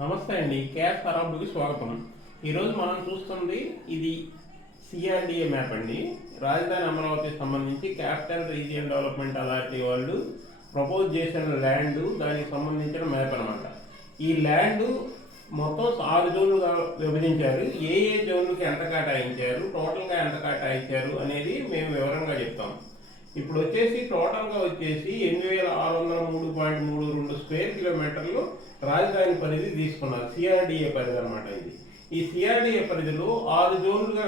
నమస్తే అండి, కేఎస్ అరౌండ్కి స్వాగతం. ఈరోజు మనం చూస్తుంది ఇది సిఆర్డిఏ మ్యాప్ అండి. రాజధాని అమరావతికి సంబంధించి క్యాపిటల్ రీజియన్ డెవలప్మెంట్ అథారిటీ వాళ్ళు ప్రపోజ్ చేసిన ల్యాండ్, దానికి సంబంధించిన మ్యాప్ అనమాట. ఈ ల్యాండ్ మొత్తం 6 జోన్లుగా విభజించారు. ఏ జోన్లకి ఎంత కేటాయించారు, టోటల్గా ఎంత కేటాయించారు అనేది మేము వివరంగా చెప్తాం. ఇప్పుడు వచ్చేసి టోటల్గా వచ్చేసి 8603.32 స్క్వేర్ కిలోమీటర్లు రాజధాని పరిధి తీసుకున్నారు. సిఆర్డిఏ పరిధి అనమాట ఇది. ఈ సిఆర్డిఏ పరిధిలో 6 జోన్లుగా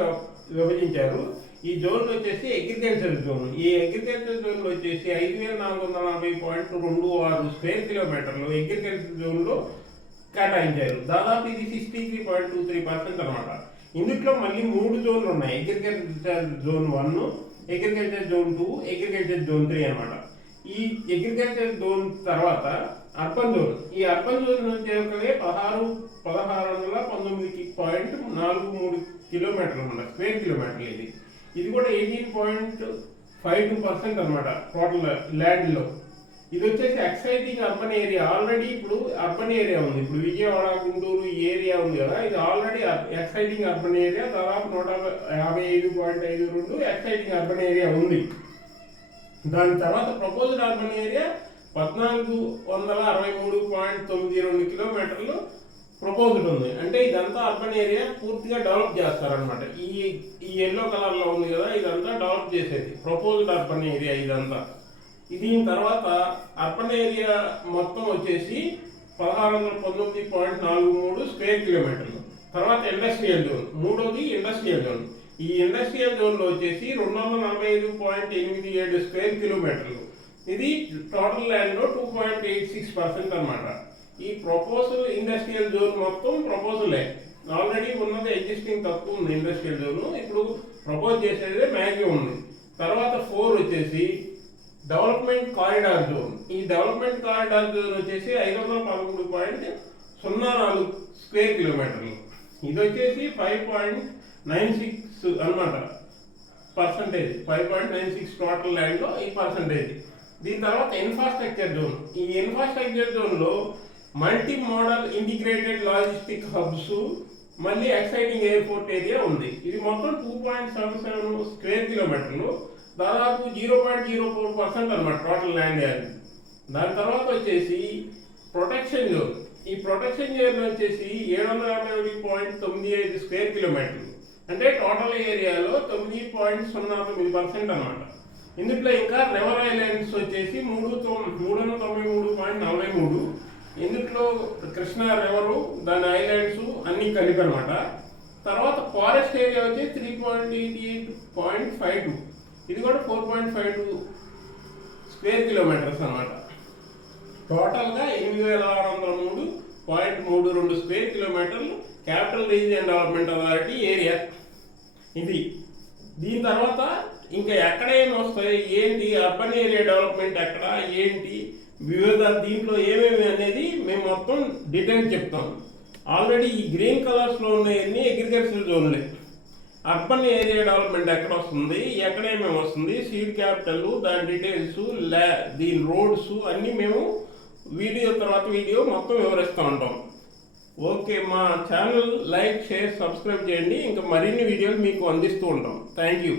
విభజించారు. ఈ జోన్లు వచ్చేసి అగ్రికల్చర్ జోన్. ఈ అగ్రికల్చర్ జోన్లో వచ్చేసి 5440.26 స్క్వేర్ కిలోమీటర్లు అగ్రికల్చర్ జోన్లో కేటాయించారు. దాదాపు ఇది 63.23% అనమాట. ఇందులో మళ్ళీ 3 జోన్లు ఉన్నాయి. Agriculture zone 1, agriculture zone 2, agriculture zone 3 అనమాట. ఈ అగ్రికల్చర్ జోన్ తర్వాత అర్బన్ జోన్. ఈ అర్బన్ జోన్ నుంచి 1619.43 కిలోమీటర్లు అనమాట, స్క్వేర్ కిలోమీటర్లు. ఇది కూడా 18.52% అనమాట టోటల్ ల్యాండ్లో. ఇది వచ్చేసి ఎక్సైటింగ్ అర్బన్ ఏరియా. ఆల్రెడీ ఇప్పుడు అర్బన్ ఏరియా ఉంది. ఇప్పుడు విజయవాడ, గుంటూరు ఈ ఏరియా ఉంది కదా, ఇది ఆల్రెడీ ఎక్సైటింగ్ అర్బన్ ఏరియా. దాదాపు 155.52 ఎక్సైటింగ్ అర్బన్ ఏరియా ఉంది. దాని తర్వాత ప్రపోజ్డ్ అర్బన్ ఏరియా 1463.92 కిలోమీటర్లు ప్రపోజ్డ్ ఉంది. అంటే ఇదంతా అర్బన్ ఏరియా పూర్తిగా డెవలప్ చేస్తారనమాట. ఈ ఎల్లో కలర్లో ఉంది కదా, ఇదంతా డెవలప్ చేసేది ప్రపోజ్డ్ అర్బన్ ఏరియా ఇదంతా. దీని తర్వాత అర్బన్ ఏరియా మొత్తం వచ్చేసి 1619.43 స్క్వేర్ కిలోమీటర్లు. తర్వాత ఇండస్ట్రియల్ జోన్, మూడోది ఇండస్ట్రియల్ జోన్. ఈ ఇండస్ట్రియల్ జోన్లో వచ్చేసి 245.87 స్క్వేర్ కిలోమీటర్లు. ఇది టోటల్ ల్యాండ్లో 2.86% అనమాట. ఈ ప్రపోజల్ ఇండస్ట్రియల్ జోన్ మొత్తం ప్రపోజలే. ఆల్రెడీ ఉన్నది ఎగ్జిస్టింగ్ తక్కువ ఉంది ఇండస్ట్రియల్ జోన్. ఇప్పుడు ప్రపోజ్ చేసేది మ్యాక్సిమం ఉంది. తర్వాత 4 వచ్చేసి డెవలప్మెంట్ కారిడార్ జోన్. ఈ డెవలప్మెంట్ కారిడార్ జోన్ వచ్చేసి 511.04 స్క్వేర్ కిలోమీటర్లు. ఇది వచ్చేసి 5.96 అనమాట పర్సంటేజ్. 5.96 టోటల్ ల్యాండ్లో ఈ పర్సంటేజ్. దీని తర్వాత ఇన్ఫ్రాస్ట్రక్చర్ జోన్. ఈ ఇన్ఫ్రాస్ట్రక్చర్ జోన్లో multi modal integrated logistic hubs, మళ్ళీ ఎక్సైటింగ్ ఎయిర్పోర్ట్ ఏరియా ఉంది. ఇది మొత్తం 2.77 స్క్వేర్ కిలోమీటర్లు, దాదాపు 0.04% అనమాట టోటల్ ల్యాండ్ ఏరియా. దాని తర్వాత వచ్చేసి ప్రొటెక్షన్ జోన్. ఈ ప్రొటెక్షన్ జోన్ వచ్చేసి 751.95 స్క్వేర్ కిలోమీటర్లు. అంటే టోటల్ ఏరియాలో 9.09% అనమాట. ఇందులో ఇంకా రివర్ ఐలాండ్స్ వచ్చేసి 393.43. ఇందులో కృష్ణా రివరు, దాని ఐలాండ్స్ అన్ని కలిపి అనమాట. తర్వాత ఫారెస్ట్ ఏరియా వచ్చి 388.52. ఇది కూడా 4.52 స్క్వేర్ కిలోమీటర్స్ అనమాట. టోటల్గా 8603.32 స్క్వేర్ కిలోమీటర్లు capital region development authority area ఇది. దీని తర్వాత ఇంకా ఎక్కడేమి వస్తాయి, ఏంటి అర్బన్ ఏరియా డెవలప్మెంట్ ఎక్కడ, ఏంటి వివిధ దీంట్లో ఏమేమి అనేది మేము మొత్తం డీటెయిల్ చెప్తాం. ఆల్రెడీ ఈ గ్రీన్ కలర్స్లో ఉన్నాయన్నీ అగ్రికల్చర్ జోన్లే. అర్బన్ ఏరియా డెవలప్మెంట్ ఎక్కడ వస్తుంది, ఎక్కడేమేమి వస్తుంది, సీడ్ క్యాపిటల్, దాని డీటెయిల్స్, దీని రోడ్స్ అన్నీ మేము వీడియో తర్వాత వీడియో మొత్తం వివరిస్తూ ఉంటాం. ఓకే, మా ఛానల్ లైక్, షేర్, సబ్స్క్రైబ్ చేయండి. ఇంకా మరిన్ని వీడియోలు మీకు అందిస్తూ ఉంటాం. Thank you.